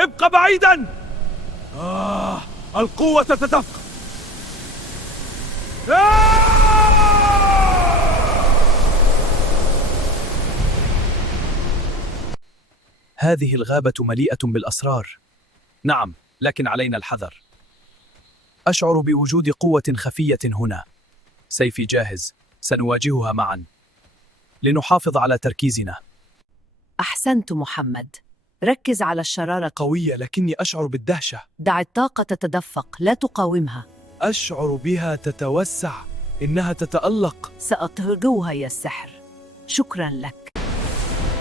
ابق بعيدا. القوة تتدفق. هذه الغابة مليئة بالأسرار. نعم، لكن علينا الحذر. أشعر بوجود قوة خفية هنا. سيفي جاهز، سنواجهها معا لنحافظ على تركيزنا. أحسنت محمد، ركز على الشرارة. قوية، لكني أشعر بالدهشة. دع الطاقة تتدفق، لا تقاومها. أشعر بها تتوسع، إنها تتألق. سأطردها يا السحر. شكرا لك.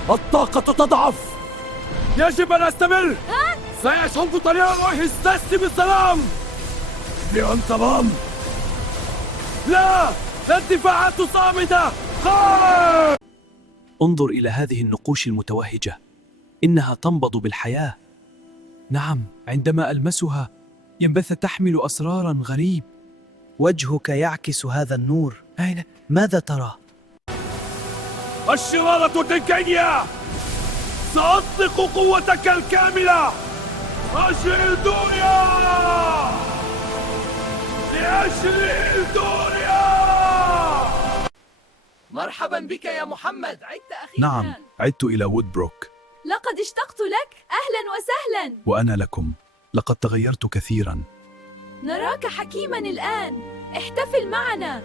الطاقة تضعف. يجب أن أستمر. سيشق طريق الروح. استسلم بالسلام. بانتظام. لا، الدفاعات صامدة. انظر إلى هذه النقوش المتوهجة، إنها تنبض بالحياة. نعم، عندما ألمسها ينبث تحمل أسراراً غريب. وجهك يعكس هذا النور. ماذا ترى؟ الشرارة تنكينيا. سأطلق قوتك الكاملة. أجل دنيا لأجل الدنيا. مرحبا بك يا محمد، عدت أخيرا. نعم، عدت إلى وودبروك. لقد اشتقت لك، أهلا وسهلا. وأنا لكم، لقد تغيرت كثيراً. نراك حكيما الآن، احتفل معنا.